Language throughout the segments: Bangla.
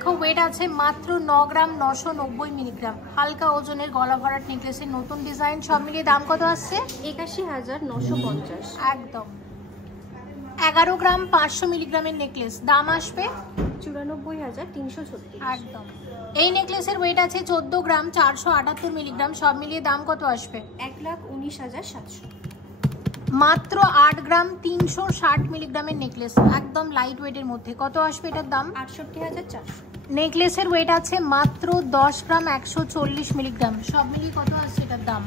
দেখো ওয়েট আছে মাত্র 9 গ্রাম 990 মিলিগ্রাম, হালকা ওজনের গলা ভরাট নেকলেসের নতুন ডিজাইন। সব মিলিয়ে দাম কত আসছে? 81,950। একদম। 11 গ্রাম 500 মিলিগ্রামের নেকলেস, দাম আসবে 94,336। একদম। এই নেকলেসের ওয়েট আছে 14 গ্রাম 478 মিলিগ্রাম, সব মিলিয়ে দাম কত আসবে? 1,19,700। মাত্র 8 গ্রাম 360 মিলিগ্রামের নেকলেস, একদম লাইট ওয়েটের মধ্যে, কত আসবে এটার দাম? 68,400। নেকলেসের ওয়েট আছে মাত্র 10 গ্রাম 140 মিলিগ্রাম, সব মিলিয়ে কত আসছে এটার দাম?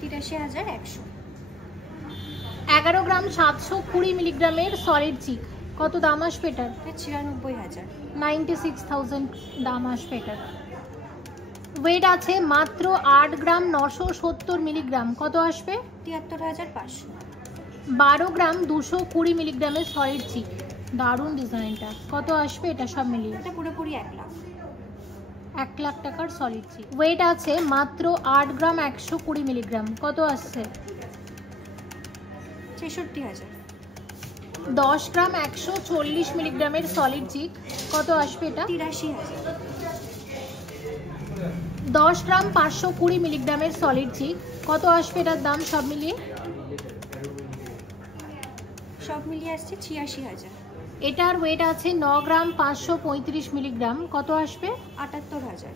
83,100। 11 গ্রাম 720 মিলিগ্রামের সলিড চিক, কত দাম আসবে এটার? 96,000। 96,000 দাম আসবে এটার। ওয়েট আছে মাত্র 8 গ্রাম 970 মিলিগ্রাম, কত আসবে? 73,500। 12 গ্রাম 220 মিলিগ্রামের সলিড চিক, দারুণ ডিজাইনটা, কত আসবে এটা সব মিলিয়ে? এটা পুরোপুরি 1 লাখ। 1 লাখ টাকার সলিড চিক। ওয়েট আছে মাত্র 8 গ্রাম 120 মিলিগ্রাম, কত আসছে? 66,000। 10 গ্রাম 140 মিলিগ্রামের সলিড চিক, কত আসবে এটা? 83,000। 10 গ্রাম 520 মিলিগ্রামের সলিড চিক, কত আসবে এটার দাম সব মিলিয়ে? সব মিলিয়ে আসছে 86,000। এটার ওয়েট আছে 9 গ্রাম 535 মিলিগ্রাম, কত আসবে? 78,000।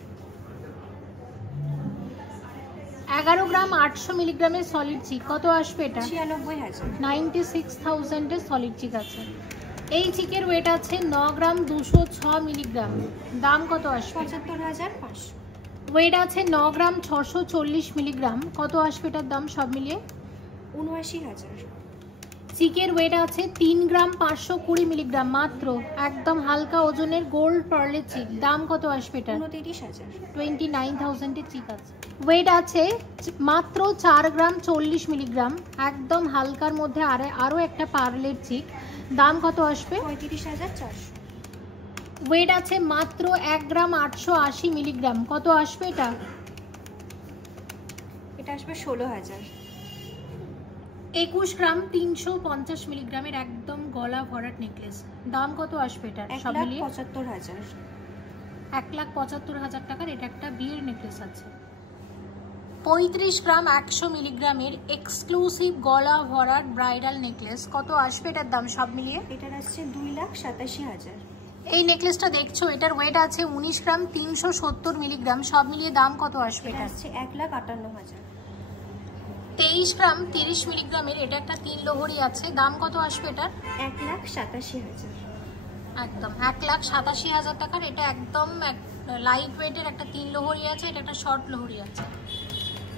11 গ্রাম 800 মিলিগ্রামের সলিড চিক, কত আসবে এটা? 96,000। 96,000 এর সলিড চিক আছে। এই চিকের ওয়েট আছে 9 গ্রাম 206 মিলিগ্রাম, দাম কত আসবে? 75,500। ওয়েট আছে 9 গ্রাম 640 মিলিগ্রাম, কত আসবে এটার দাম সব মিলিয়ে? 79,000। চিকের ওয়েট আছে 3 গ্রাম 520 মিলিগ্রাম মাত্র, একদম হালকা ওজনের গোল্ড পার্লের চিক, দাম কত আসবে এটা? 29,000। 29,000 এর চিক আছে। ওয়েট আছে মাত্র 4 গ্রাম 40 মিলিগ্রাম, একদম হালকার মধ্যে আরো একটা পার্লের চিক, দাম কত আসবে? 35,400। ওয়েট আছে মাত্র 1 গ্রাম 880 মিলিগ্রাম, কত আসবে এটা? এটা আসবে 16,000। 21 গ্রাম 350 মিলিগ্রামের একদম গলা ভরাট নেকলেস, দাম কত আসবে এটা সব মিলিয়ে? 1,75,000। 1,75,000 টাকার এটা একটা বিয়ের নেকলেস আছে। 35 গ্রাম 100 মিলিগ্রামের এক্সক্লুসিভ গলা ভরাট ব্রাইডাল নেকলেস, কত আসবে এটার দাম সব মিলিয়ে? এটার আসছে 2,87,000। এই নেকলেসটা দেখছো, এটার ওয়েট আছে 19 গ্রাম 370 মিলিগ্রাম, সব মিলিয়ে দাম কত আসবে? এটা আসছে 1,58,000। 23 গ্রাম 30 মিলিগ্রামের এটা একটা 3 লোহরি আছে, দাম কত আসবে এটার? 1,87,000। একদম 1,87,000 টাকার এটা একদম লাইট ওয়েটের একটা 3 লোহরি আছে, এটা একটা শর্ট লোহরি আছে।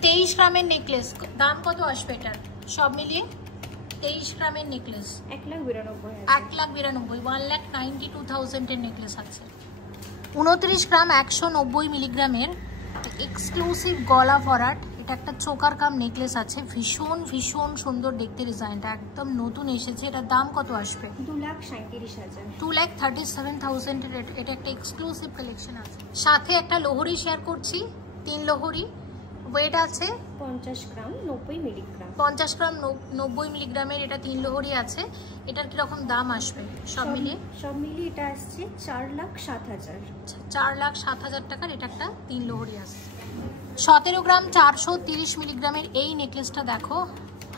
23 গ্রামের নেকলেস, দাম কত আসবে এটার সব মিলিয়ে? 23 গ্রামের নেকলেস 1,92,000। 1,92,000, 1,92,000 এর নেকলেস আছে। 29 গ্রাম 190 মিলিগ্রামের এক্সক্লুসিভ গলা ভরাট, এটা একটা চোকার কাম নেকলেস আছে, ভীষণ ভীষণ সুন্দর দেখতে ডিজাইনটা, একদম নতুন এসেছে, এটার দাম কত আসবে? 2,37,000। 2,37,000 এর এটা একটা এক্সক্লুসিভ কালেকশন আছে। সাথে একটা লোহরি শেয়ার করছি, 3 লোহরি। ওয়েট আছে 50 গ্রাম 90 মিলিগ্রাম। 50 গ্রাম 90 মিলিগ্রামের এটা 3 লোহরি আছে, এটার কিরকম দাম আসবে সব মিলিয়ে? সব মিলিয়ে এটা আসছে 4,07,000। 4,07,000 টাকার এটা একটা 3 লোহরি আছে। 17 গ্রাম 430 মিলিগ্রামের এই নেকলেসটা দেখো,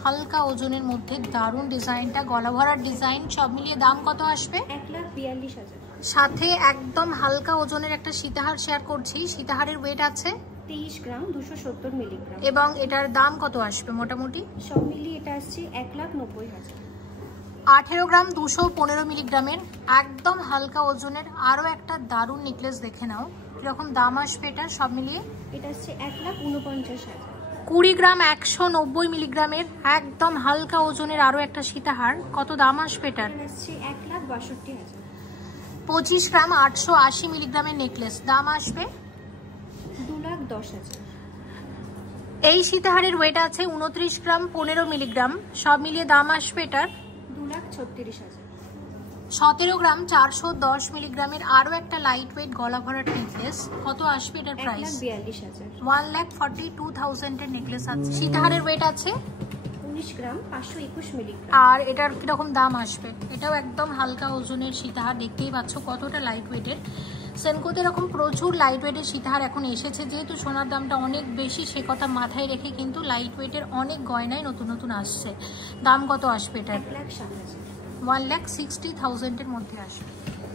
হালকা ওজনের মধ্যে দারুণ ডিজাইনটা, গলা ভরার ডিজাইন, সব মিলিয়ে দাম কত আসবে? 1,42,000। সাথে একদম হালকা ওজনের একটা সীতাহার শেয়ার করছি, সীতাহারের ওয়েট আছে 23 গ্রাম 270 মিলিগ্রাম এবং এটার দাম কত আসবে মোটামুটি? সব মিলিয়ে এটা আসছে 1,90,000। 18 গ্রাম 215 মিলিগ্রামের একদম হালকা ওজনের আরো একটা দারুণ নেকলেস, দেখে নাও কিরকম দাম আসবে এটা সব মিলিয়ে? এটা আসছে 1,49,000। 20 গ্রাম 190 মিলিগ্রামের একদম হালকা ওজনের আরো একটা সীতাহার, কত দাম আসবে এটার? এটা আসছে 1,62,000। 25 গ্রাম 880 মিলিগ্রামের নেকলেস, দাম আসবে 2,10,000। এই সীতাহারের ওয়েট আছে 29 গ্রাম 15 মিলিগ্রাম, সব মিলিয়ে দাম আসবে এটার 2,36,000। 17 গ্রাম 410 মিলিগ্রামের আরো একটা লাইট ওয়েট গলা ভরাট নেকলেস, কত আসবে এটার প্রাইস? 1,42,000। 1,42,000 এর নেকলেস আছে। সীতাহারের ওয়েট আছে 19 গ্রাম 521 মিলিগ্রাম। আর এটার কিরকম দাম আসবে? এটাও একদম হালকা ওজনের সীতাহার, দেখতেই পাচ্ছ কতটা লাইট ওয়েটের, সেনকোতে এরকম প্রচুর লাইট ওয়েটের সীতাহার এখন এসেছে, যেহেতু সোনার দামটা অনেক বেশি সে কথা মাথায় রেখে কিন্তু লাইট ওয়েটের অনেক গয়নাই নতুন নতুন আসছে। দাম কত আসবে এটা? 1,60,000 মধ্যে আসবে।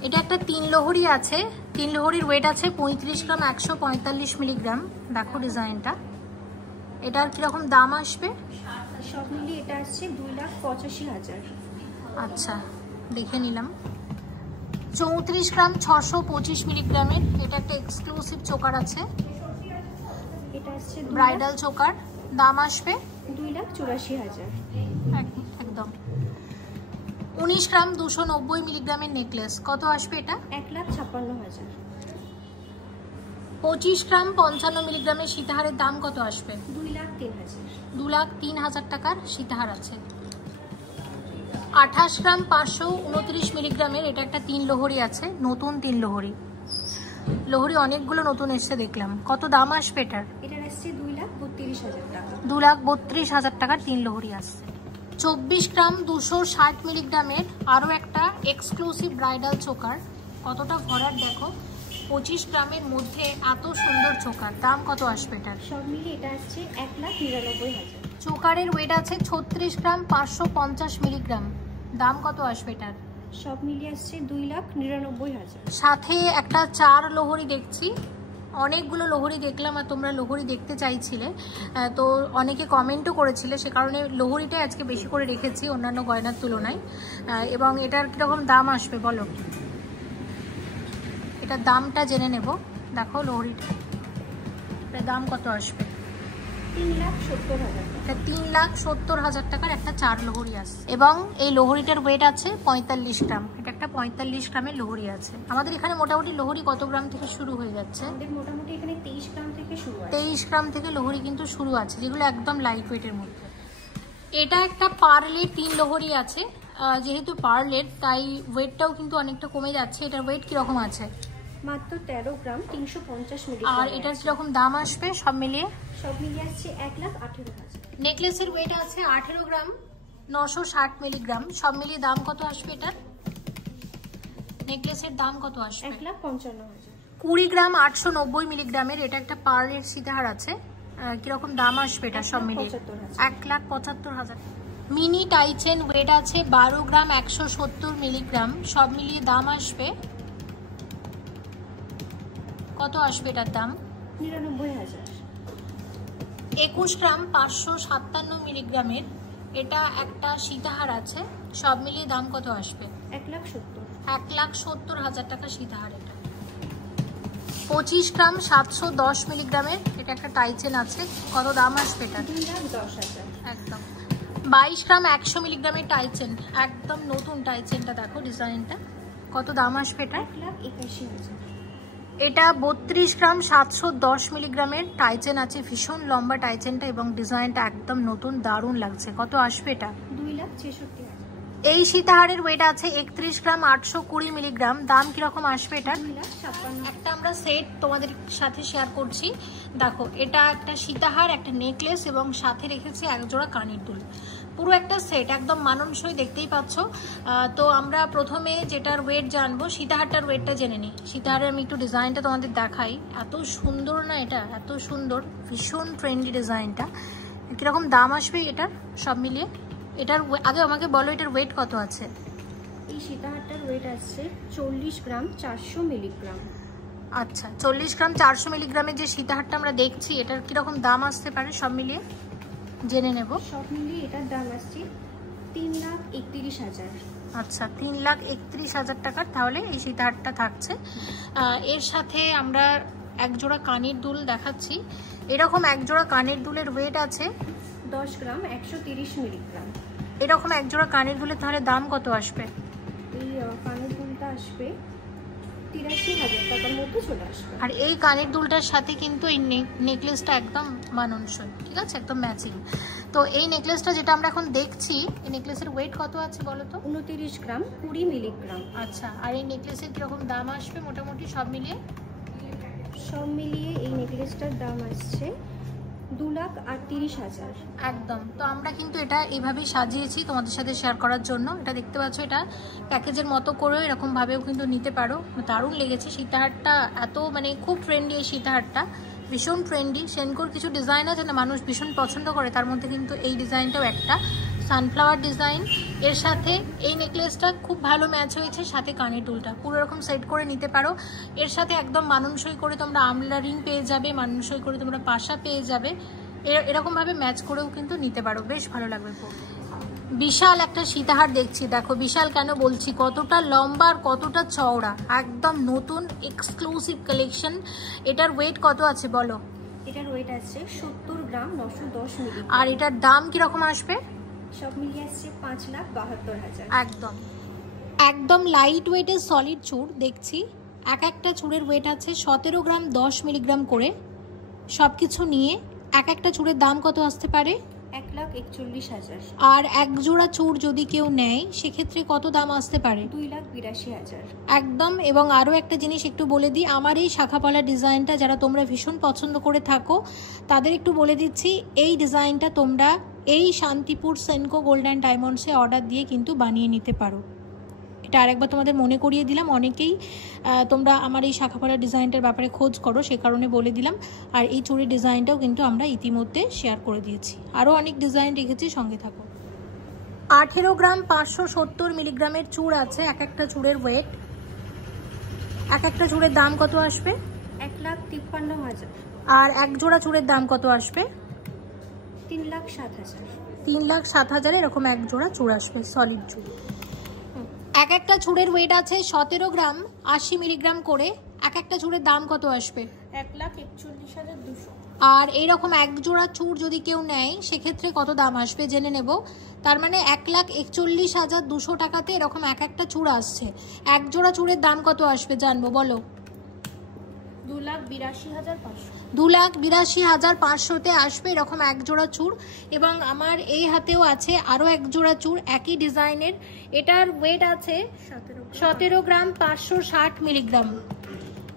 এটা একটা 3 লহরি আছে, 3 লহরির ওয়েট আছে 35 গ্রাম, 145 মিলিগ্রাম। দেখো ডিজাইনটা, এটার কিরকম দাম আসবে? সব মিলিয়ে এটা আসছে 2,85,000। আচ্ছা দেখে নিলাম। 34 গ্রাম 625 মিলিগ্রামের, এটা একটা এক্সক্লুসিভ চোকার আছে, এটা আসছে ব্রাইডাল চোকার। দাম আসবে 2,84,000 একদম। 19 গ্রাম 290 মিলিগ্রামের নেকলেস, কত আসবে এটা? 1,56,000। 25 গ্রাম 55 মিলিগ্রামের সীতাহারের দাম কত আসবে? 2,03,000। 2,03,000 টাকার সীতাহার আছে। 28 গ্রাম 529 মিলিগ্রামের, এটা একটা 3 লহরি আছে, নতুন 3 লহরি। লহরি অনেকগুলো নতুন এসছে দেখলাম, কত দাম আসবে এটার? এটার আসছে 2,32,000 টাকা। 2,32,000 টাকার 3 লহরি আসছে। 24 গ্রাম 260 মিলিগ্রামের আরও একটা এক্সক্লুসিভ ব্রাইডাল চোকার, কতটা ভরাট দেখো। 25 গ্রামের মধ্যে এত সুন্দর চোকার, দাম কত আসবে এটার? সব মিলিয়ে এটা আসছে 1,99,000। চোকারের ওয়েট আছে 36 গ্রাম 550 মিলিগ্রাম, দাম কত আসবে এটার? সব মিলিয়ে আসছে 2,99,000। সাথে একটা 4 লহরি দেখছি, অনেকগুলো লহরি দেখলাম আর তোমরা লহরি দেখতে চাইছিলে, তো অনেকে কমেন্টও করেছিলে, সে কারণে লহরিটাই আজকে বেশি করে রেখেছি অন্যান্য গয়নার তুলনায়। এবং এটার কীরকম দাম আসবে বলো? এটার দামটা জেনে নেব। দেখো লহরিটা, এটার দাম কত আসবে? 3,70,000। এটা 3,70,000 টাকার একটা 4 লহরি আছে, এবং এই লহরিটার ওয়েট আছে 45 গ্রাম। এটা একটা 45 গ্রামের লহরি আছে। আমাদের এখানে মোটামুটি লহরি কত গ্রাম থেকে শুরু হয়ে যাচ্ছে? আমাদের মোটামুটি এখানে 23 গ্রাম থেকে শুরু আছে। 23 গ্রাম থেকে লহরি কিন্তু শুরু আছে, যেগুলো একদম লাইট ওয়েটের মধ্যে। এটা একটা পার্লের 3 লহরি আছে, যেহেতু পার্লের তাই ওয়েটটাও কিন্তু অনেকটা কমে যাচ্ছে। এটার ওয়েট কিরকম আছে? মাত্র 13 গ্রাম 350 মিলিগ্রাম। আর এটার কিরকম দাম আসবে সব মিলিয়ে? সব মিলিয়ে আসছে 1,18,000। নেকলেসের ওয়েট আছে 18 গ্রাম 960 মিলিগ্রাম, সব মিলিয়ে দাম কত আসবে এটার? নেকলেসের দাম কত আসবে? 1,55,000। 20 গ্রাম 890 মিলিগ্রামের, এটা একটা পার্লের সীতাহার আছে, কিরকম দাম আসবে এটা সব মিলিয়ে? 1,75,000। মিনি টাইচেন ওয়েট আছে 12 গ্রাম 170 মিলিগ্রাম, সব মিলিয়ে দাম আসবে কত আসবে এটার দাম? 99,000। 21 গ্রাম 557 মিলিগ্রামের, এটা একটা সীতাহার আছে, সব মিলিয়ে দাম কত আসবে? 1,70,000। 1,70,000 টাকা সীতাহার এটা। 25 গ্রাম 710 মিলিগ্রামের, এটা একটা টাইচেন আছে, কত দাম আসবে এটা? 2,10,000। একদম। 22 গ্রাম 100 মিলিগ্রামের টাইচেন, একদম নতুন টাইচেনটা দেখো ডিজাইনটা, কত দাম আসবে এটা? 1,81,000। এটা 32 গ্রাম 710 মিলিগ্রামের টাইচেন আছে, ভীষণ লম্বা টাইচেনটা এবং ডিজাইনটা একদম নতুন, দারুণ লাগছে। কত আসবে এটা? 2,66,000। এই সীতাহারের ওয়েট আছে 31 গ্রাম 820 মিলিগ্রাম, দাম কিরকম আসবে এটা? 2,56,000। একটা আমরা সেট তোমাদের সাথে শেয়ার করছি, দেখো এটা একটা সীতাহার, একটা নেকলেস এবং সাথে রেখেছি একজোড়া কানের দুল, পুরো একটা সেট একদম মানানসই, দেখতেই পাচ্ছ। তো আমরা প্রথমে যেটার ওয়েট জানবো, সীতাহারটার ওয়েটটা জেনে নিই। সীতাহারের আমি একটু ডিজাইনটা তোমাদের দেখাই, এত সুন্দর না এটা, এত সুন্দর, ভীষণ ট্রেন্ডি ডিজাইনটা। কিরকম দাম আসবে এটার সব মিলিয়ে? এটার আগে আমাকে বলো এটার ওয়েট কত আছে? এই সীতাহারটার ওয়েট আসছে 40 গ্রাম 400 মিলিগ্রাম। আচ্ছা, 40 গ্রাম 400 মিলিগ্রামের যে সীতাহারটা আমরা দেখছি, এটার কিরকম দাম আসতে পারে সব মিলিয়ে জেনে নেব। সব মিলিয়ে এটার দাম আসছে 3,31,000। আচ্ছা, 3,31,000 টাকার তাহলে এই সীতাহারটা থাকছে। এর সাথে আমরা একজোড়া কানের দুল দেখাচ্ছি, এরকম একজোড়া কানের দুলের ওয়েট আছে 10 গ্রাম 130 মিলিগ্রাম। এরকম একজোড়া কানের দুলের তাহলে দাম কত আসবে? এই কানের দুলটা আসবে 83,000 টাকার মধ্যে চলে আসবে। আর এই কানের দুলটার সাথে কিন্তু এই নেকলেসটা একদম মানানসই, ঠিক আছে, একদম ম্যাচিং। তো এই নেকলেসটা যেটা আমরা এখন দেখছি, এই নেকলেসের ওয়েট কত আছে বলো তো? 29 গ্রাম 20 মিলিগ্রাম। আচ্ছা, আর এই নেকলেসের কিরকম দাম আসবে মোটামুটি সব মিলিয়ে? সব মিলিয়ে এই নেকলেসটার দাম আসছে 2,38,000 একদম। তো আমরা কিন্তু এটা এইভাবেই সাজিয়েছি তোমাদের সাথে শেয়ার করার জন্য। এটা দেখতে পাচ্ছ, এটা প্যাকেজের মতো করেও এরকমভাবেও কিন্তু নিতে পারো। দারুণ লেগেছে সীতাহারটা, এত মানে খুব ট্রেন্ডি এই সীতাহারটা, ভীষণ ট্রেন্ডি। সেনকোর কিছু ডিজাইন আছে না মানুষ ভীষণ পছন্দ করে, তার মধ্যে কিন্তু এই ডিজাইনটাও একটা সানফ্লাওয়ার ডিজাইন। এর সাথে এই নেকলেসটা খুব ভালো ম্যাচ হয়েছে, সাথে কানের দুলটা পুরো এরকম সেট করে নিতে পারো। এর সাথে একদম মানানসই করে তোমরা আমলা রিং পেয়ে যাবে, মানানসই করে তোমরা পাশা পেয়ে যাবে, এরকমভাবে ম্যাচ করেও কিন্তু নিতে পারো, বেশ ভালো লাগবে। বিশাল একটা সীতাহার দেখছি, দেখো বিশাল কেন বলছি, কতটা লম্বা আর কতটা চওড়া, একদম নতুন এক্সক্লুসিভ কালেকশন। এটার ওয়েট কত আছে বলো? এটার ওয়েট আছে 70 গ্রাম, 910 মিলি। আর এটার দাম কিরকম আসবে? সব মিলিয়ে আসছে 5,72,000। একদম একদম লাইট ওয়েটের সলিড চূড় দেখছি। এক একটা চূড়ের ওয়েট আছে 17 গ্রাম 10 মিলিগ্রাম করে। সব কিছু নিয়ে এক একটা চূড়ের দাম কত আসতে পারে? 1,41,000। আর এক জোড়া চূড় যদি কেউ নেয় সেক্ষেত্রে কত দাম আসতে পারে? 2,82,000। একদম। এবং আরও একটা জিনিস একটু বলে দিই, আমার এই শাখাপলা ডিজাইনটা যারা তোমরা ভীষণ পছন্দ করে থাকো তাদের একটু বলে দিচ্ছি, এই ডিজাইনটা তোমরা এই শান্তিপুর সেনকো গোল্ড অ্যান্ড ডায়মন্ডসে অর্ডার দিয়ে কিন্তু বানিয়ে নিতে পারো। এটা আরেকবার তোমাদের মনে করিয়ে দিলাম, অনেকেই তোমরা আমার এই শাখাপলা ডিজাইনটার ব্যাপারে খোঁজ করো, সে কারণে বলে দিলাম। আর এই চুড়ির ডিজাইনটাও কিন্তু আমরা ইতিমধ্যে শেয়ার করে দিয়েছি, আরও অনেক ডিজাইন রেখেছি, সঙ্গে থাকো। 18 গ্রাম 570 মিলিগ্রামের চূড় আছে, এক একটা চূড়ের ওয়েট। এক একটা চূড়ের দাম কত আসবে? 1,53,000। আর এক জোড়া চূড়ের দাম কত আসবে? 3,07,000। 3,07,000 এরকম এক জোড়া চূড় আসবে, সলিড চূড়। এক একটা চূড়ের ওয়েট আছে 17 গ্রাম 80 মিলিগ্রাম করে। এক একটা চূড়ের দাম কত আসবে? 1,41,200। আর এইরকম এক জোড়া চূড় যদি কেউ নেয় সেক্ষেত্রে কত দাম আসবে জেনে নেব। তার মানে 1,41,200 টাকাতে এরকম এক একটা চূড় আসছে। এক জোড়া চূড়ের দাম কত আসবে জানবো, বলো? 2,82,500। 2,82,500-তে আসবে এরকম এক জোড়া চূড়। এবং আমার এই হাতেও আছে আরও এক জোড়া চূড় একই ডিজাইনের। এটার ওয়েট আছে 17 গ্রাম 560 মিলিগ্রাম।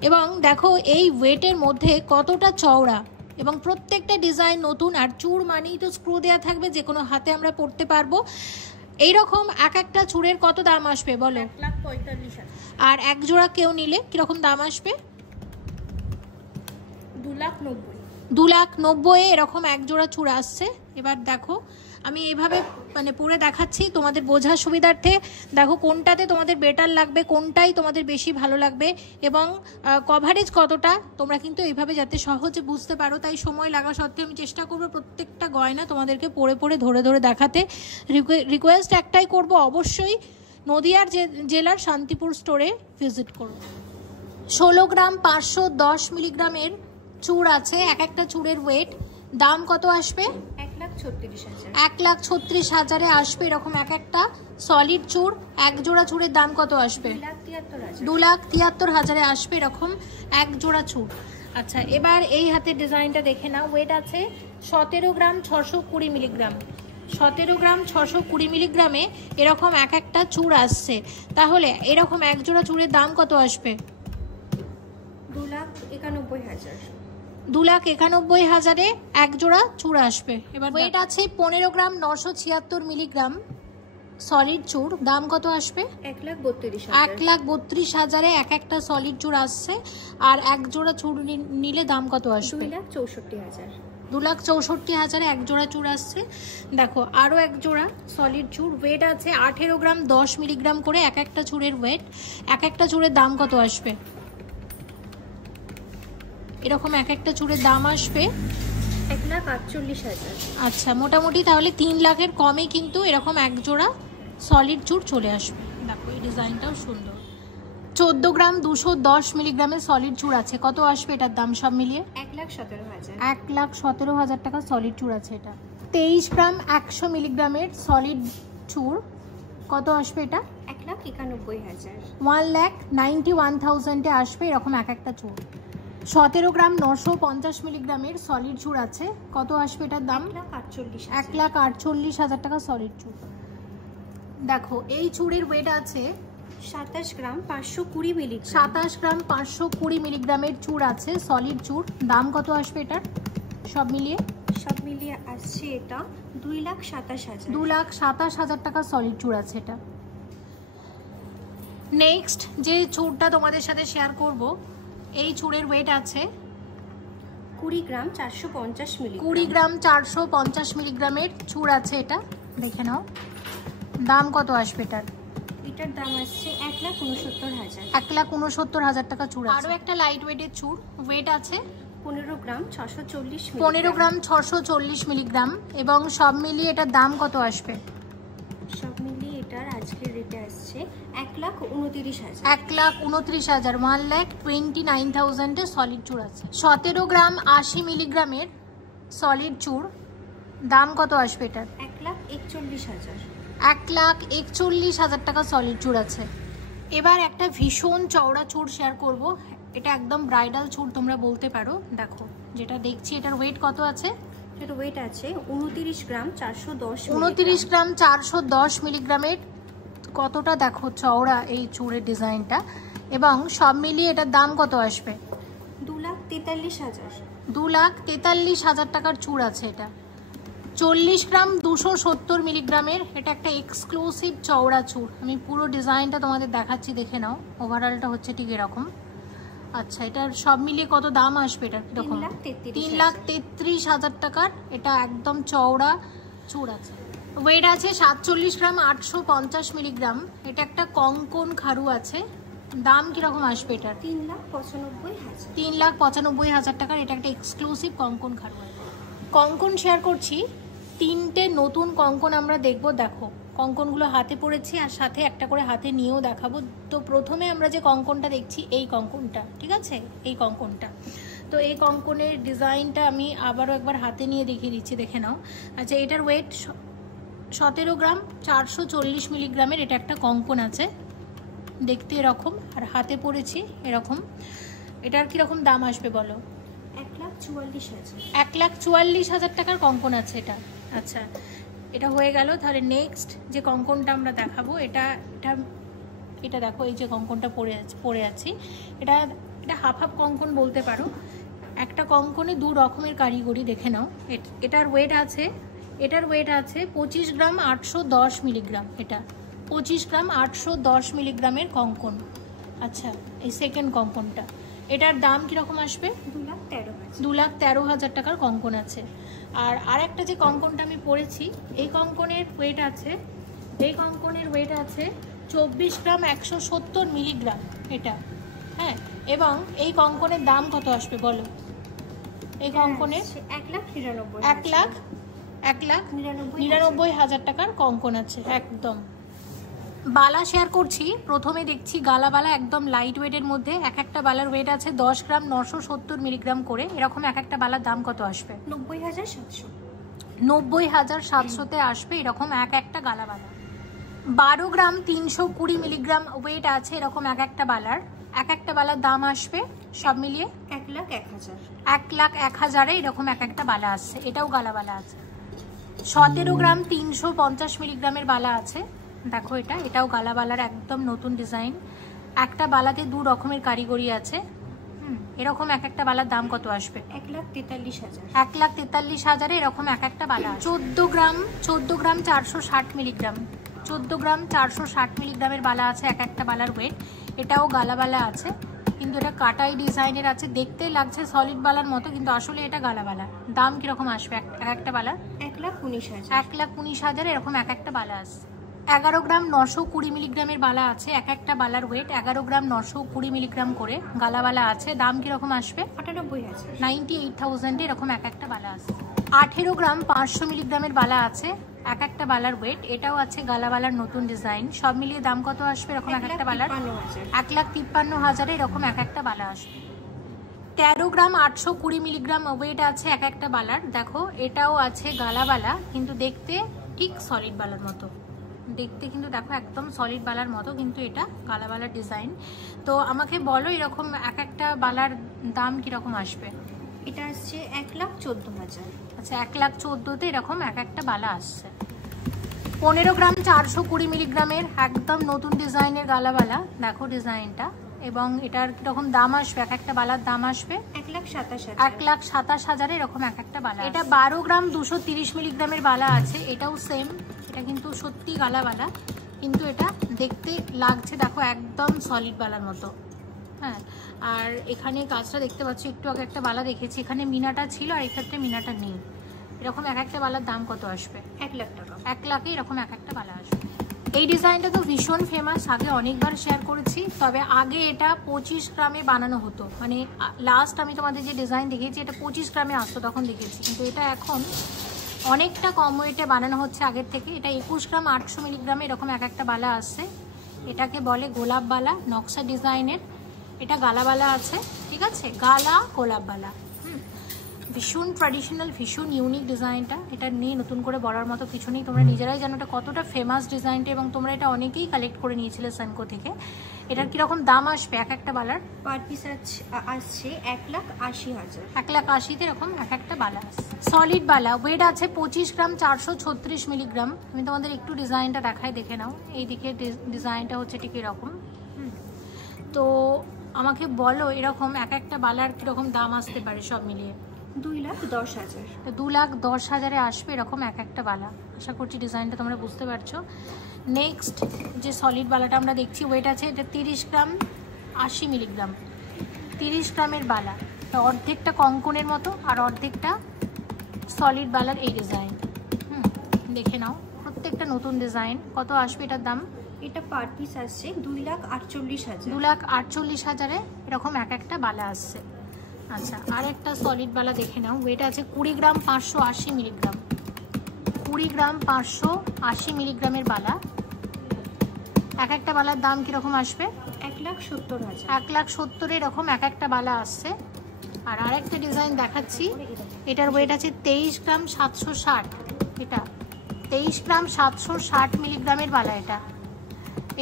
এবং দেখো এই ওয়েটের মধ্যে কতটা চওড়া, এবং প্রত্যেকটা ডিজাইন নতুন। আর চূড় মানেই তো স্ক্রু দেওয়া থাকবে, যে কোনো হাতে আমরা পরতে পারবো। এইরকম এক একটা চূড়ের কত দাম আসবে বলো? 1,45,000। আর এক জোড়া কেউ নিলে কিরকম দাম আসবে? 2,90,000। 2,90,000 এরকম এক জোড়া চূড় আসছে। এবার দেখো আমি এইভাবে মানে পরে দেখাচ্ছি তোমাদের বোঝার সুবিধার্থে। দেখো কোনটাতে তোমাদের বেটার লাগবে, কোনটাই তোমাদের বেশি ভালো লাগবে, এবং কভারেজ কতটা তোমরা কিন্তু এইভাবে যাতে সহজে বুঝতে পারো। তাই সময় লাগা সত্ত্বেও আমি চেষ্টা করবো প্রত্যেকটা গয়না তোমাদেরকে পরে পরে ধরে ধরে দেখাতে। রিকোয়েস্ট একটাই করব, অবশ্যই নদিয়ার জেলার শান্তিপুর স্টোরে ভিজিট করো। 16 গ্রাম 510 মিলিগ্রামের চূড় আছে, এক একটা চূড়ের ওয়েট। দাম কত আসবে? 1,36,000। 1,36,000-এ আসবে এরকম এক একটা সলিড চূড়। এক জোড়া চূড়ের দাম কত আসবে? 2,73,000। 2,73,000-এ আসবে এরকম এক জোড়া চূড়। আচ্ছা, এবার এই হাতের ডিজাইনটা দেখে নাও। ওয়েট আছে 17 গ্রাম 620 মিলিগ্রাম। 17 গ্রাম 620 মিলিগ্রামে এরকম এক একটা চূড় আসছে। তাহলে এরকম এক জোড়া চূড়ের দাম কত আসবে? 2,91,000। 2,91,000-এ এক জোড়া চূড় আসবে। এবার ওয়েট আছে 15 গ্রাম 976 মিলিগ্রাম সলিড চূড়। দাম কত আসবে? 1,32,000। 1,32,000-এ এক একটা সলিড চূড় আসছে। আর এক জোড়া চূড় নিলে দাম কত আসবে? 2,64,000। 2,64,000-এ এক জোড়া চূড় আসছে। দেখো আরও এক জোড়া সলিড চূড়। ওয়েট আছে 18 গ্রাম 10 মিলিগ্রাম করে এক একটা চূড়ের ওয়েট। এক একটা চূড়ের দাম কত আসবে? এরকম এক একটা চূড়ের দাম আসবে 1,48,000। আচ্ছা, মোটামুটি তাহলে 3 লাখের কমে কিন্তু এরকম এক জোড়া সলিড চূড় চলে আসবে। দেখো এই ডিজাইনটাও সুন্দর। 14 গ্রাম 210 মিলিগ্রামের সলিড চূড় আছে, কত আসবে এটার দাম সব মিলিয়ে? 1,17,000। 1,17,000 টাকা সলিড চূড় আছে এটা। 23 গ্রাম 100 মিলিগ্রামের সলিড চূড়, কত আসবে এটা? 1,91,000। 1,91,000-এ আসবে এরকম এক একটা চূড়। 17 গ্রাম 950 মিলিগ্রামের সলিড চূড় আছে, কত আসবে এটার দাম? 1,48,000। 1,48,000 টাকা সলিড চূড়। দেখো এই চূড়ের ওয়েট আছে 27 গ্রাম 520 মিলিগ্রাম। 27 গ্রাম 520 মিলিগ্রামের চূড় আছে, সলিড চূড়। দাম কত আসবে এটার? সব মিলিয়ে আসছে এটা 2,27,000। 2,27,000 টাকা সলিড চূড় আছে এটা। নেক্সট যে চূড়টা তোমাদের সাথে শেয়ার করব, এই চূড়ের ওয়েট আছে 20 গ্রাম 450 মিলিগ্রাম। 20 গ্রাম 450 মিলিগ্রামের চূড় আছে এটা, দেখে নাও। দাম কত আসবে এটার? এটার দাম আসছে 1,69,000। 1,69,000 টাকা চূড়। আরও একটা লাইট ওয়েটের চূড়, ওয়েট আছে 15 গ্রাম 640 15 গ্রাম 640 মিলিগ্রাম, এবং সব মিলিয়ে এটার দাম কত আসবে? সব মিলিয়ে এটার আজকের রেটে আসছে 1,29,000। 1,29,000, 1,29,000 এর সলিড চূড় আছে। 17 গ্রাম 80 মিলিগ্রামের সলিড চূড়, দাম কত আসবে এটার? 1,41,000। 1,41,000 টাকা সলিড চূড় আছে। এবার একটা ভীষণ চওড়া চূড় শেয়ার করব, এটা একদম ব্রাইডাল চূড় তোমরা বলতে পারো। দেখো যেটা দেখছি, এটার ওয়েট কত আছে? এটার ওয়েট আছে 29 গ্রাম 410। 29 গ্রাম 410 মিলিগ্রামের। কতটা দেখো চওড়া এই চূড়ের ডিজাইনটা, এবং সব মিলিয়ে এটার দাম কত আসবে? 2,43,000। 2,43,000 টাকার চূড় আছে এটা। 40 গ্রাম 270 মিলিগ্রামের, এটা একটা এক্সক্লুসিভ চওড়া চূড়। আমি পুরো ডিজাইনটা তোমাদের দেখাচ্ছি, দেখে নাও। ওভারঅলটা হচ্ছে ঠিক এরকম। আচ্ছা, এটার সব মিলিয়ে কত দাম আসবে এটা? এরকম 3,33,000 টাকার এটা একদম চওড়া চূড় আছে। ওয়েট আছে 47 গ্রাম 850 মিলিগ্রাম, এটা একটা কঙ্কন খারু আছে। দাম কিরকম আসবে এটার? 3,95,000। 3,95,000 টাকার এটা একটা এক্সক্লুসিভ কঙ্কন খারু আছে। কঙ্কন শেয়ার করছি, 3টে নতুন কঙ্কন আমরা দেখব। দেখো কঙ্কনগুলো হাতে পড়েছি, আর সাথে একটা করে হাতে নিয়েও দেখাবো। তো প্রথমে আমরা যে কঙ্কনটা দেখছি, এই কঙ্কনটা, ঠিক আছে, এই কঙ্কনটা। তো এই কঙ্কনের ডিজাইনটা আমি আবারও একবার হাতে নিয়ে দেখিয়ে দিচ্ছি, দেখে নাও। আচ্ছা, এটার ওয়েট 17 গ্রাম 440 মিলিগ্রামের এটা একটা কঙ্কন আছে, দেখতে এরকম, আর হাতে পড়েছি এরকম। এটার কিরকম দাম আসবে বলো? 1,44,000। 1,44,000 টাকার কঙ্কন আছে এটা। আচ্ছা, এটা হয়ে গেল। তাহলে নেক্সট যে কঙ্কনটা আমরা দেখাবো, এটা দেখো, এই যে কঙ্কনটা পরে আছি, এটা হাফ হাফ কঙ্কন বলতে পারো। একটা কঙ্কনে 2 রকমের কারিগরি, দেখে নাও। এটার ওয়েট আছে 25 গ্রাম 810 মিলিগ্রাম। এটা 25 গ্রাম 810 মিলিগ্রামের কঙ্কন। আচ্ছা, এই সেকেন্ড কঙ্কনটা, এটার দাম কিরকম আসবে? 2,13,000 টাকার কঙ্কন আছে। আর আরেকটা যে কঙ্কনটা আমি পরেছি, এই কঙ্কনের ওয়েট আছে 24 গ্রাম 170 মিলিগ্রাম এটা। হ্যাঁ, এবং এই কঙ্কনের দাম কত আসবে বলো? এই কঙ্কনের 1,99,000 টাকার কঙ্কন আছে একদম। বালা শেয়ার করছি, প্রথমে দেখছি গালা বালা, একদম লাইট ওয়েটের মধ্যে। এক একটা বালার ওয়েট আছে 10 গ্রাম 970 মিলিগ্রাম করে। এরকম এক একটা বালার দাম কত আসবে? 90,700। 90,700-তে আসবে এরকম এক একটা গালা বালা। 12 গ্রাম 320 মিলিগ্রাম ওয়েট আছে এরকম এক একটা বালার দাম আসবে সব মিলিয়ে 1,01,000। 1,01,000-এ এরকম এক একটা বালা আসছে। এটাও গালা বালা আছে। 17 গ্রাম 350 মিলিগ্রামের বালা আছে, দেখো এটাও গালা বালার একদম নতুন ডিজাইন। একটা বালাতে 2 রকমের কারিগরি আছে। এরকম এক একটা বালার দাম কত আসবে? 1,43,000। 1,43,000-এ এরকম এক একটা বালা। 14 গ্রাম 460 মিলিগ্রাম, 14 গ্রাম 460 মিলিগ্রামের বালা আছে এক একটা বালার ওয়েট। এটাও গালা বালা আছে, কিন্তু এটা কাটাই ডিজাইনের আছে। দেখতে লাগছে সলিড বালার মতো, কিন্তু আসলে এটা গালা বালা। দাম কিরকম আসবে এক একটা বালার? 1,19,000। 1,19,000 এরকম এক একটা বালা আছে। 11 গ্রাম 920 মিলিগ্রামের বালা আছে এক একটা বালার ওয়েট 11 গ্রাম 920 মিলিগ্রাম করে গালা বালা আছে। দাম কিরকম আসবে? 98,000। 98,000 এরকম এক একটা বালা আছে। 18 গ্রাম 500 মিলিগ্রামের বালা আছে এক একটা বালার ওয়েট। এটাও আছে গালা বালার নতুন ডিজাইন। সব মিলিয়ে দাম কত আসবে এরকম এক একটা বালার? 1,53,000 এরকম এক একটা বালা আসবে। 13 গ্রাম 820 মিলিগ্রাম ওয়েট আছে এক একটা বালার। দেখো এটাও আছে গালা বালা, কিন্তু দেখতে ঠিক সলিড বালার মতো। দেখতে কিন্তু দেখো একদম সলিড বালার মতো, কিন্তু এটা গালা বালার ডিজাইন। তো আমাকে বলো এরকম এক একটা বালার দাম কিরকম আসবে? এটা আসছে 1,14,000। আচ্ছা, 1,14,000-তে এরকম এক একটা বালা আসছে। 15 গ্রাম 420 মিলিগ্রামের একদম নতুন ডিজাইনের গালা বালা, দেখো ডিজাইনটা এবং এটার কিরকম দাম আসবে, এক একটা বালার দাম আসবে 1,27,000 এরকম এক একটা বালা। এটা 12 গ্রাম 230 মিলিগ্রামের বালা আছে, এটাও সেম। এটা কিন্তু সত্যি গালা বালা, কিন্তু এটা দেখতে লাগছে দেখো একদম সলিড বালার মতো। হ্যাঁ, আর এখানে কাজটা দেখতে পাচ্ছি, একটু আগে একটা বালা দেখেছি, এখানে মিনাটা ছিল আর এক্ষেত্রে মিনাটা নেই। এরকম এক একটা বালার দাম কত আসবে? 1 লাখ টাকা। 1 লাখে এরকম এক একটা বালা আসবে। এই ডিজাইনটা তো ভীষণ ফেমাস, আগে অনেকবার শেয়ার করেছি। তবে আগে এটা 25 গ্রামে বানানো হতো, মানে লাস্ট আমি তোমাদের যে ডিজাইন দেখিয়েছি এটা 25 গ্রামে আসতো তখন দেখেছি, কিন্তু এটা এখন অনেকটা কম ওয়েটে বানানো হচ্ছে আগের থেকে। এটা 21 গ্রাম 800 মিলিগ্রামে এরকম এক একটা বালা আসছে। এটাকে বলে গোলাপ বালা, নকশা ডিজাইনের। এটা গালা বালা আছে, ঠিক আছে, গালা গোলাপ বালা। ভীষণ ট্র্যাডিশনাল, ভীষণ ইউনিক ডিজাইনটা। এটা নিয়ে নতুন করে বলার মতো কিছু নেই, তোমরা নিজেরাই জানো এটা কতটা ফেমাস ডিজাইনটা, এবং তোমরা এটা অনেকেই কালেক্ট করে নিয়েছিলে সানকো থেকে। এটার কিরকম দাম আসবে এক একটা বালার? পার পিস আসছে 1,80,000। 1,80,000 এরকম এক একটা বালা আসছে। সলিড বালা, ওয়েট আছে 25 গ্রাম 436 মিলিগ্রাম। আমি তোমাদের একটু ডিজাইনটা দেখাই, দেখে নাও। এইদিকে ডিজাইনটা হচ্ছে ঠিক এরকম। তো আমাকে বলো এরকম এক একটা বালার কিরকম দাম আসতে পারে সব মিলিয়ে? 2,10,000। 2,10,000-এ আসবে এরকম এক একটা বালা। আশা করছি ডিজাইনটা তোমরা বুঝতে পারছো। নেক্সট যে সলিড বালাটা আমরা দেখছি, ওয়েট আছে এটা 30 গ্রাম 80 মিলিগ্রাম। 30 গ্রামের বালা, অর্ধেকটা কঙ্কনের মতো আর অর্ধেকটা সলিড বালার এই ডিজাইন। দেখে নাও, প্রত্যেকটা নতুন ডিজাইন। কত আসবে এটার দাম? এটা পার পিস আসছে 2,48,000। 2,48,000-এ এরকম এক একটা বালা আসছে। আচ্ছা, আর একটা সলিড বালা দেখে নাও। ওয়েট আছে 20 গ্রাম 580 মিলিগ্রাম। 20 গ্রাম 580 মিলিগ্রামের বালা। এক একটা বালার দাম কিরকম আসবে? 1,70,000। 1,70,000 এরকম এক একটা বালা আসছে। আর আরেকটা ডিজাইন দেখাচ্ছি, এটার ওয়েট আছে 23 গ্রাম 760। এটা 23 গ্রাম 760 মিলিগ্রামের বালা।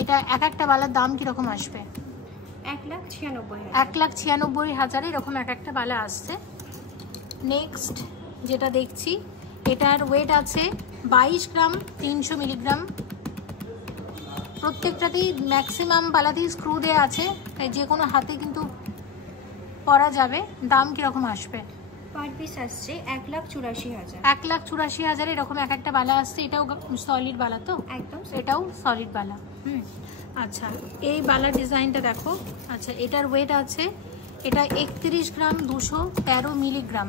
এটা এক একটা বালার দাম কিরকম আসবে? 1,96,000। 1,96,000 এরকম এক একটা বালা আসছে। নেক্সট যেটা দেখছি, এটার ওয়েট আছে 22 গ্রাম 300 মিলিগ্রাম। প্রত্যেকটাতেই ম্যাক্সিমাম বালাতেই স্ক্রু দেওয়া আছে, তাই যে কোনো হাতে কিন্তু পরা যাবে। দাম কিরকম আসবে? পার পিস আসছে 1,84,000। 1,84,000 এরকম এক একটা বালা আসছে। এটাও সলিড বালা তো? একদম, এটাও সলিড বালা। আচ্ছা, এই বালার ডিজাইনটা দেখো। আচ্ছা, এটার ওয়েট আছে, এটা 31 গ্রাম 213 মিলিগ্রাম।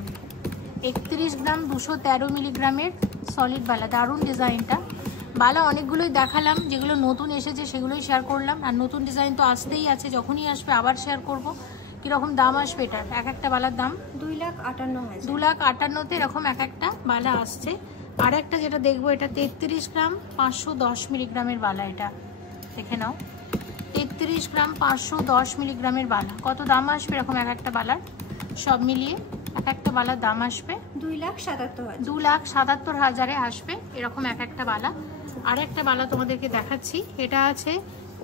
31 গ্রাম 213 মিলিগ্রামের সলিড বালা। দারুণ ডিজাইনটা। বালা অনেকগুলোই দেখালাম, যেগুলো নতুন এসেছে সেগুলোই শেয়ার করলাম, আর নতুন ডিজাইন তো আসতেই আছে, যখনই আসবে আবার শেয়ার করব। কিরকম দাম আসবে এটার? এক একটা বালার দাম 2,58,000। 2,58,000 এরকম এক একটা বালা আসছে। আর একটা যেটা দেখবো, এটা 33 গ্রাম 510 মিলিগ্রামের বালা। এটা দেখে নাও, 33 গ্রাম 510 মিলিগ্রামের বালা। কত দাম আসবে এরকম এক একটা বালার? সব মিলিয়ে এক একটা বালার দাম আসবে 2,77,000। 2,77,000-এ আসবে এরকম এক একটা বালা। আর একটা বালা তোমাদেরকে দেখাচ্ছি, এটা আছে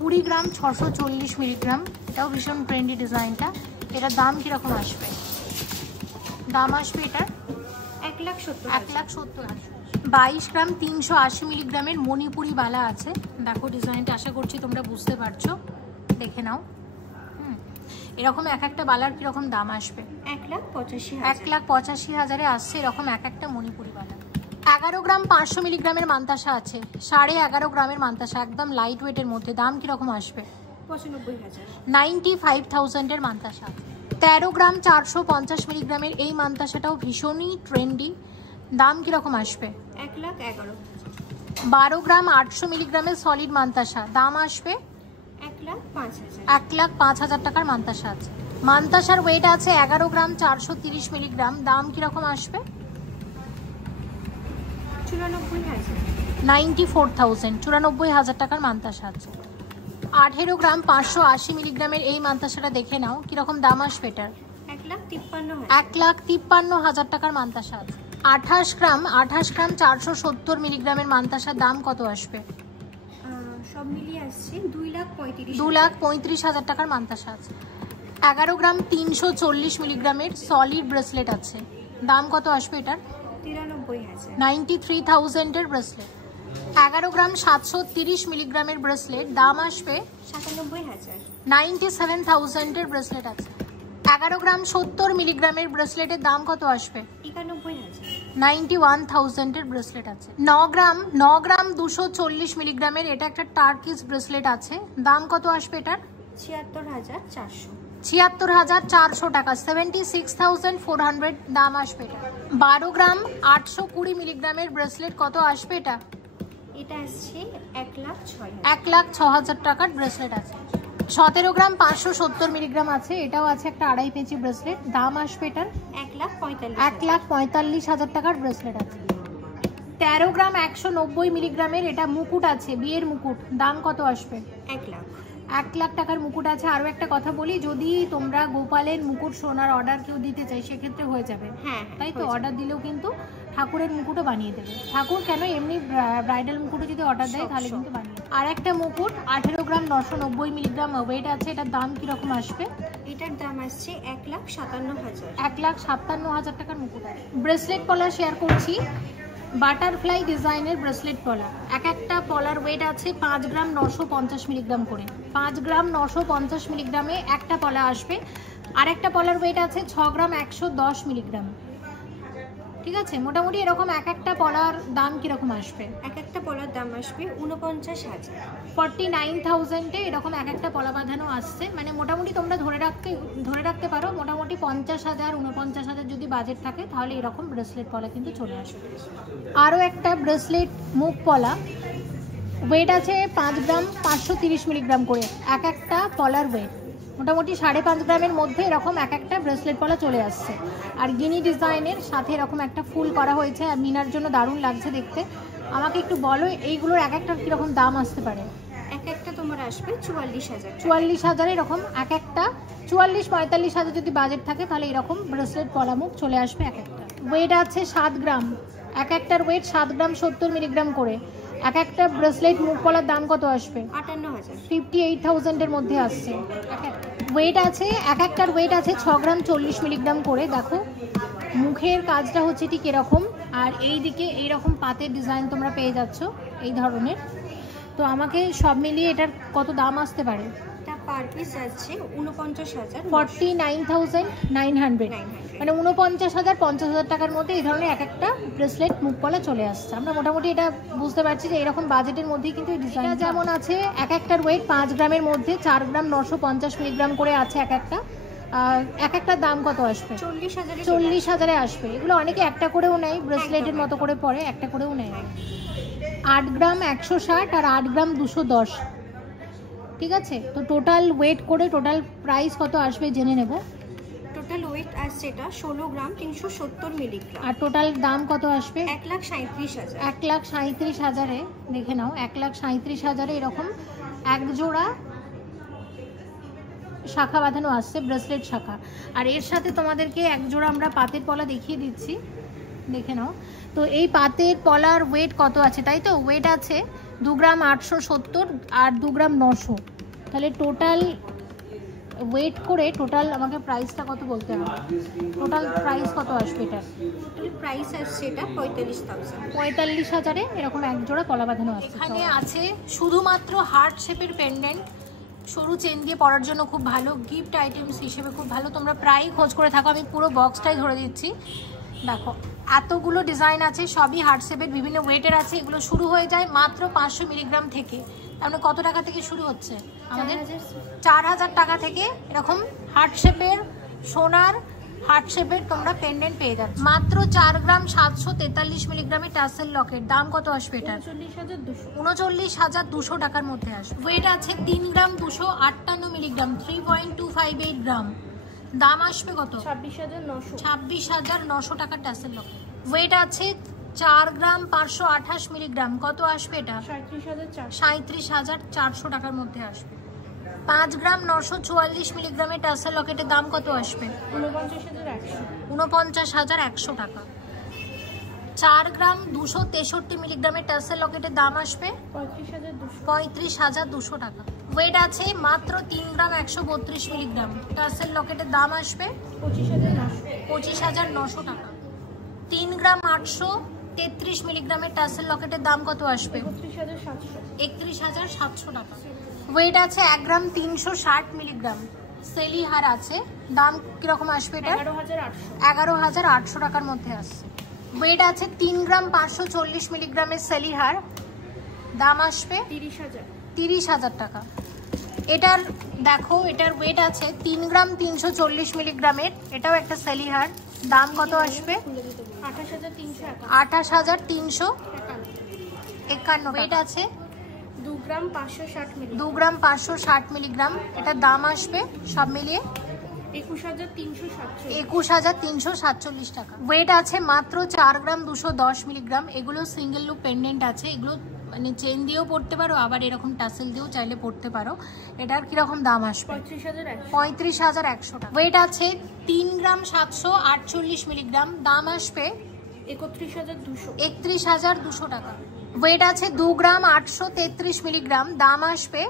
20 গ্রাম 640 মিলিগ্রাম। এটাও ভীষণ ট্রেন্ডি ডিজাইনটা। এটার দাম কিরকম আসবে? দাম আসবে এটার 1,70,000। 22 গ্রাম 380 মিলিগ্রামের মণিপুরি বালা আছে। দেখো ডিজাইনটা, আশা করছি তোমরা বুঝতে পারছো, দেখে নাও। এরকম এক একটা বালার কিরকম দাম আসবে? 1,85,000। 1,85,000-এ আসছে এরকম এক একটা মণিপুরি বালা। 11 গ্রাম 500 মিলিগ্রামের মান্তাসা আছে। 11.5 গ্রামের মান্তাসা, একদম লাইট ওয়েটের মধ্যে। দাম কিরকম আসবে? 95,000। 95,000-এর মান্তাসা। 13 গ্রাম 450 মিলিগ্রামের এই মান্তাসাটাও ভীষণই ট্রেন্ডি। দাম কিরকম আসবে? 1,11,000। 12 গ্রাম 800 মিলিগ্রামের সলিড মান্তাসা। দাম আসবে 1,05,000। 1,05,000 টাকার মান্তাসা আছে। মান্তাসার ওয়েট আছে 11 গ্রাম 430 মিলিগ্রাম। দাম কিরকম আসবে? 94,000। 94,000। 94,000 টাকার মান্তাসা আছে। 18 গ্রাম 580 মিলিগ্রামের এই মান্তাসাটা দেখে নাও, কিরকম দাম আসবে এটার? 1,53,000। 1,53,000 টাকার মান্তাসা আছে। 28 গ্রাম 470 মিলিগ্রামের মান্তাসার দাম কত আসবে? সব মিলিয়ে আসছে 2,35,000। 2,35,000 টাকার মান্তাসা আছে। 11 গ্রাম 340 মিলিগ্রামের সলিড ব্রেসলেট আছে। দাম কত আসবে এটার? 93,000। 93,000-এর ব্রেসলেট। 11 গ্রাম 730 মিলিগ্রামের ব্রেসলেট, দাম আসবে 97,000। 97,000 এর ব্রেসলেট আছে। 11 গ্রাম 70 মিলিগ্রামের ব্রেসলেটের দাম কত আসবে? 91,000। 91,000 এর ব্রেসলেট আছে। 9 গ্রাম 240 মিলিগ্রামের এটা একটা টার্কিশ ব্রেসলেট আছে, দাম কত আসবে এটার? 76,400। 76,400 টাকা, 76,400 দাম আসবে এটা। 12 গ্রাম 820 মিলিগ্রামের ব্রেসলেট কত আসবে এটা? এটা আসছে 1,06,000। 1,06,000 টাকার ব্রেসলেট আছে। 17 গ্রাম 570 মিলিগ্রাম আছে, এটাও আছে একটা আড়াই পেঁচি ব্রেসলেট, দাম আসবে এটার 1,45,000। 1,45,000 টাকার ব্রেসলেট আছে। 13 গ্রাম 190 মিলিগ্রামের এটা মুকুট আছে, বিয়ের মুকুট, দাম কত আসবে? 1,00,000 টাকার মুকুট আছে। আরও একটা কথা বলি, যদি তোমরা গোপালের মুকুট সোনার অর্ডার কেউ দিতে চাই সেক্ষেত্রে হয়ে যাবে, হ্যাঁ তাই তো? অর্ডার দিলেও কিন্তু ঠাকুরের মুকুটও বানিয়ে দেবে। ঠাকুর কেন, এমনি ব্রাইডাল মুকুটও যদি অর্ডার দেয় তাহলে কিন্তু বানিয়ে দেবে। আর একটা মুকুট 18 গ্রাম 990 মিলিগ্রাম ওয়েট আছে, এটার দাম কীরকম আসবে? এটার দাম আসছে 1,57,000। 1,57,000 টাকার মুকুট আছে। ব্রেসলেট পলা শেয়ার করছি, বাটারফ্লাই ডিজাইনের ব্রেসলেট পলা। এক একটা পলার ওয়েট আছে 5 গ্রাম 950 মিলিগ্রাম করে। 5 গ্রাম 950 মিলিগ্রামে একটা পলা আসবে। আর একটা পলার ওয়েট আছে 6 গ্রাম 110 মিলিগ্রাম। ঠিক আছে, মোটামুটি এরকম এক একটা পলার দাম কিরকম আসবে? এক একটা পলার দাম আসবে 49,000। 49,000-এ এরকম এক একটা পলা বাঁধানো আসছে। মানে মোটামুটি তোমরা ধরে রাখতে পারো মোটামুটি 50,000 49,000 যদি বাজেট থাকে তাহলে এরকম ব্রেসলেট পলা কিন্তু চলে আসবে। আরও একটা ব্রেসলেট মুখ পলা, ওয়েট আছে 5 গ্রাম 530 মিলিগ্রাম করে। এক একটা পলার ওয়েট মোটামুটি 5.5 গ্রামের মধ্যে এরকম এক একটা ব্রেসলেট পলা চলে আসছে। আর গিনি ডিজাইনের সাথে এরকম একটা ফুল করা হয়েছে, আর মিনার জন্য দারুণ লাগছে দেখতে। আমাকে একটু বলো এইগুলোর এক একটার কীরকম দাম আসতে পারে? এক একটা তোমার আসবে 44,000। 44,000 এরকম এক একটা। 44-45,000 যদি বাজেট থাকে তাহলে এরকম ব্রেসলেট পলা মুখ চলে আসবে এক একটা। ওয়েট আছে 7 গ্রাম, এক একটার ওয়েট 7 গ্রাম 70 মিলিগ্রাম করে। এক একটা ব্রেসলেট মুখ পলার দাম কত আসবে? 58,000। 58,000 এর মধ্যে আসছে। ওয়েট আছে এক একটার ওয়েট আছে 6 গ্রাম 40 মিলিগ্রাম করে। দেখো মুখের কাজটা হচ্ছে ঠিক এরকম, আর এই দিকে এইরকম পাতের ডিজাইন তোমরা পেয়ে যাচ্ছ এই ধরনের। তো আমাকে সব মিলিয়ে এটার কত দাম আসতে পারে? এটা পার পিস আছে 49,000। 49,900, মানে 49,000 50,000 টাকার মধ্যে এই ধরনের এক একটা ব্রেসলেট মুখ পলা চলে আসছে। আমরা মোটামুটি এটা বুঝতে পারছি যে এরকম বাজেটের মধ্যেই কিন্তু এই ডিজাইন যেমন আছে। এক একটার ওয়েট 5 গ্রামের মধ্যে 4 গ্রাম 950 মিলিগ্রাম করে আছে এক একটা। এক একটার দাম কত আসবে? 40,000-এ আসবে। এগুলো অনেকে একটা করেও নেয়, ব্রেসলেটের মতো করে পরে একটা করেও নেয়। 8 গ্রাম 160 আর 8 গ্রাম 210। ঠিক আছে, তো টোটাল ওয়েট করে টোটাল প্রাইস কত আসবে জেনে নেব। টোটাল ওয়েট আসছে এটা 16 গ্রাম 370 মিলিগ্রাম। আর টোটাল দাম কত আসবে? 1,37,000। 1,37,000-এ দেখে নাও। 1,37,000-এ এরকম এক জোড়া শাখা বাঁধানো আসছে, ব্রেসলেট শাখা। আর এর সাথে তোমাদেরকে এক জোড়া আমরা পাতের পলা দেখিয়ে দিচ্ছি, দেখে নাও। তো এই পাতের পলার ওয়েট কত আছে, তাই তো? ওয়েট আছে 2 গ্রাম 870 আর 2 গ্রাম 900। তাহলে টোটাল ওয়েট করে টোটাল আমাকে প্রাইসটা কত বলতে হবে? টোটাল প্রাইস কত আসবে এটার? টোটাল প্রাইস আসছে এটা 45,000। 45,000-এ এরকম এক জোড়া পলা বাঁধানো আসছে। এখানে আছে শুধুমাত্র হার্ট শেপের পেন্ডেন্ট, সরু চেন দিয়ে পরার জন্য খুব ভালো, গিফট আইটেমস হিসেবে খুব ভালো। তোমরা প্রায়ই খোঁজ করে থাকো, আমি পুরো বক্সটাই ধরে দিচ্ছি। দেখো এতগুলো ডিজাইন আছে, সবই হার্ট শেপের, বিভিন্ন ওয়েটের আছে। এগুলো শুরু হয়ে যায় মাত্র 500 মিলিগ্রাম থেকে। তাহলে কত টাকা থেকে শুরু হচ্ছে আমাদের? 4,000 টাকা থেকে এরকম হার্ট শেপের সোনার হার্ট শেপের তোমরা পেন্ডেন্ট পেয়ে যাচ্ছ। মাত্র 4 গ্রাম 743 মিলিগ্রামের টাসেল লকেট, দাম কত আসবে এটা? 39,200 টাকার মধ্যে আসবে। ওয়েট আছে 3 গ্রাম 258 মিলিগ্রাম, 3.258 গ্রাম, দাম আসবে কত? 26,900 টাকার টাসেল লকেট। ওয়েট আছে 4 গ্রাম 528 মিলিগ্রাম, কত আসবে এটা? 37,400 টাকার মধ্যে আসবে। 5 গ্রাম 944 মিলিগ্রামের টাসেল লকেটের দাম কত আসবে? 49,100 টাকা। 4 গ্রাম 263 মিলিগ্রামের টাসেল লকেটের দাম আসবে 35,200 টাকা। ওয়েট আছে মাত্র 3 গ্রাম 132 মিলিগ্রাম, টাসেল লকেটের দাম আসবে 25,900 টাকা। 3 গ্রাম 800 33 মিলিগ্রামের টাসেল লকেটের দাম কত আসবে? 31,700 টাকা। ওয়েট আছে 1 গ্রাম 360 মিলিগ্রাম। সেলি হার আছে, দাম কিরকম আসবে এটা? 11,800 টাকার মধ্যে আসছে। ওয়েট আছে 3 গ্রাম 540 মিলিগ্রামের সেলি হার, দাম আসবে 30,000 টাকা। এটার দেখো, এটার ওয়েট আছে 3 গ্রাম 340 মিলিগ্রামের, এটাও একটা সেলি হার, দাম কত আসবে? 28,351। ওয়েট আছে 2 গ্রাম 560 মিলিগ্রাম। 2 গ্রাম 560 মিলিগ্রাম, এটার দাম আসবে সব মিলিয়ে 21,347 টাকা। ওয়েট আছে মাত্র 4 গ্রাম 210 মিলিগ্রাম। এগুলো সিঙ্গেল লুপ পেন্ডেন্ট আছে, এগুলো মানে চেন দিয়েও পড়তে পারো, আবার এরকম টাসেল দিয়েও চাইলে পড়তে পারো। এটার কিরকম দাম আসবে? 35,100 টাকা। ওয়েট আছে 3 গ্রাম 748 মিলিগ্রাম, দাম আসবে 31,200 টাকা। ওয়েট আছে 2 গ্রাম 833 মিলিগ্রাম, দাম আসবে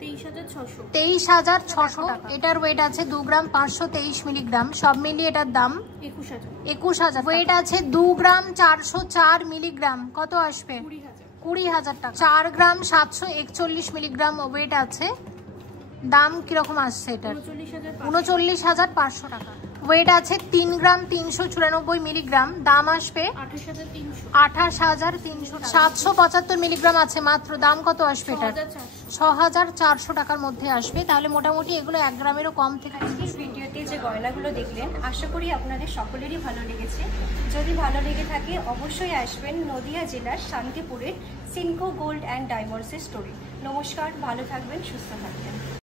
23,600 টাকা। এটার ওয়েট আছে 2 গ্রাম 523 মিলিগ্রাম, সব মিলিয়ে এটার দাম 21,000। ওয়েট আছে 2 গ্রাম 404 মিলিগ্রাম, কত আসবে? 20,000 টাকা। 4 গ্রাম 741 মিলিগ্রাম ওয়েট আছে, দাম কিরকম আসছে এটার? 39,500 টাকা। ওয়েট আছে 3 গ্রাম 394 মিলিগ্রাম, দাম আসবে 28,300 টাকা। 775 মিলিগ্রাম আছে মাত্র, দাম কত আসবে এটার? 6,400 টাকার মধ্যে আসবে। তাহলে মোটামুটি এগুলো 1 গ্রামেরও কম থেকে। ভিডিওতে যে গয়নাগুলো দেখলেন, আশা করি আপনাদের সকলেরই ভালো লেগেছে। যদি ভালো লেগে থাকে অবশ্যই আসবেন নদিয়া জেলার শান্তিপুরের সিনকো গোল্ড অ্যান্ড ডায়মন্ডসের স্টোরে। নমস্কার, ভালো থাকবেন, সুস্থ থাকবেন।